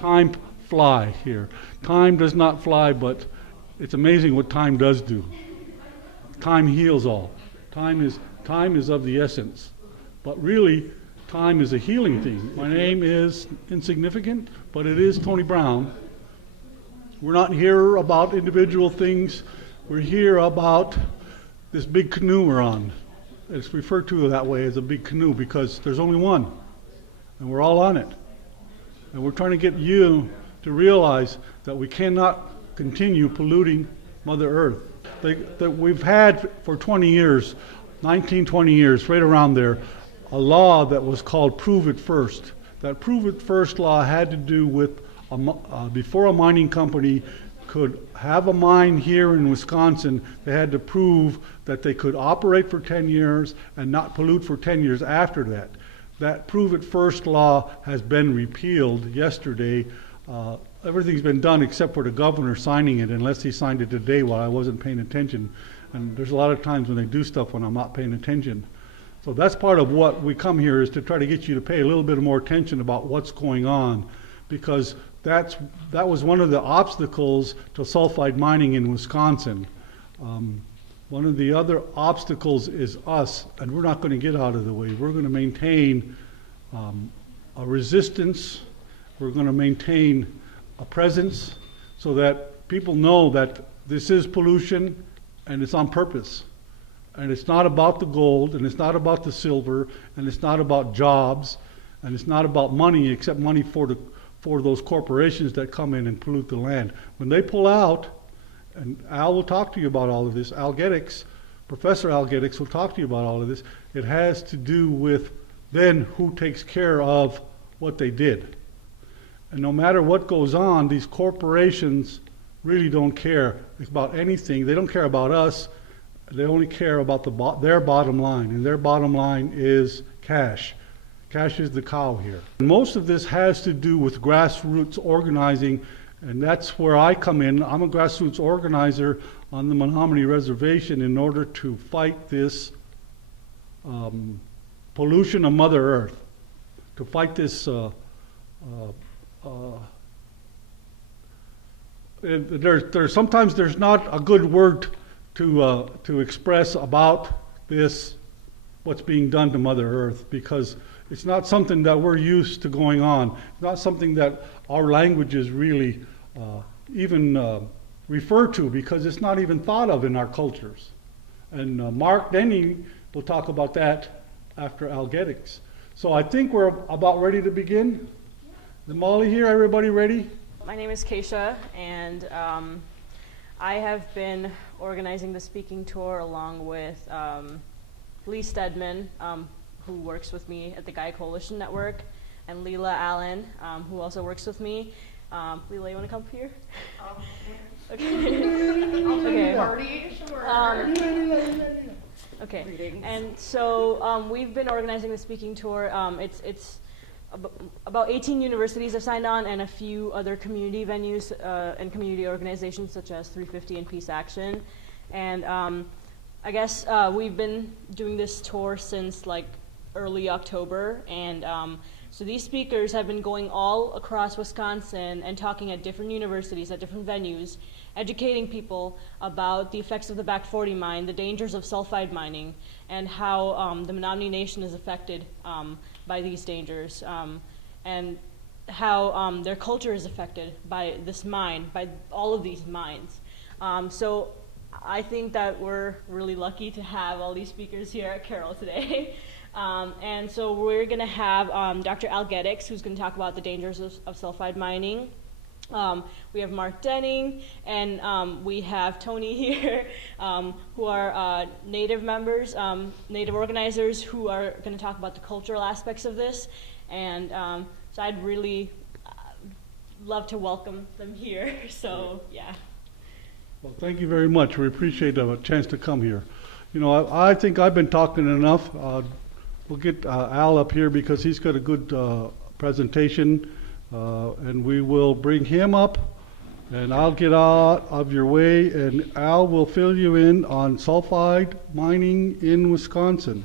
time fly here. Time does not fly, but it's amazing what time does do. Time heals all. Time is of the essence. But really, time is a healing thing. My name is insignificant, but it is Tony Brown. We're not here about individual things. We're here about this big canoe we're on. It's referred to that way as a big canoe because there's only one, and we're all on it. And we're trying to get you to realize that we cannot continue polluting Mother Earth. That we've had for 20 years, 19, 20 years, right around there, a law that was called Prove It First. That Prove It First law had to do with before a mining company could have a mine here in Wisconsin, they had to prove that they could operate for 10 years and not pollute for 10 years after that. That Prove It First law has been repealed yesterday. Everything's been done except for the governor signing it, unless he signed it today while I wasn't paying attention. And there's a lot of times when they do stuff when I'm not paying attention. So that's part of what we come here, is to try to get you to pay a little bit more attention about what's going on, because that was one of the obstacles to sulfide mining in Wisconsin. One of the other obstacles is us, and we're not going to get out of the way. We're going to maintain a resistance. We're going to maintain a presence so that people know that this is pollution and it's on purpose. And it's not about the gold, and it's not about the silver, and it's not about jobs, and it's not about money, except money for those corporations that come in and pollute the land. When they pull out, and Al will talk to you about all of this, Al Geddix, Professor Al Geddix will talk to you about all of this, it has to do with then who takes care of what they did. And no matter what goes on, these corporations really don't care about anything. They don't care about us. They only care about their bottom line, and their bottom line is cash. Cash is the cow here. And most of this has to do with grassroots organizing, and that's where I come in. I'm a grassroots organizer on the Menominee Reservation in order to fight this pollution of Mother Earth, to fight this sometimes there's not a good word to express about this, what's being done to Mother Earth, because it's not something that we're used to going on. It's not something that our languages really even refer to, because it's not even thought of in our cultures. And Mark Denny will talk about that after Al Geddix. So I think we're about ready to begin. Is Molly here? Everybody ready? My name is Keisha, and I have been organizing the speaking tour along with Lee Stedman, who works with me at the Gaia Coalition Network, and Leela Allen, who also works with me. Leela, you want to come up here? Okay. Okay. Okay. And so we've been organizing the speaking tour. It's about 18 universities have signed on, and a few other community venues and community organizations such as 350 and Peace Action. And I guess we've been doing this tour since like early October, and so these speakers have been going all across Wisconsin and talking at different universities, at different venues, educating people about the effects of the Back 40 mine, the dangers of sulfide mining, and how the Menominee Nation is affected by these dangers, and how their culture is affected by this mine, by all of these mines. So I think that we're really lucky to have all these speakers here at Carroll today. And so we're going to have Dr. Al Geddix, who's going to talk about the dangers of sulfide mining. We have Mark Denning, and we have Tony here, who are Native members, Native organizers who are going to talk about the cultural aspects of this. And so I'd really love to welcome them here. So, yeah. Well, thank you very much. We appreciate the chance to come here. You know, I think I've been talking enough. We'll get Al up here because he's got a good presentation, and we will bring him up, and I'll get out of your way, and Al will fill you in on sulfide mining in Wisconsin.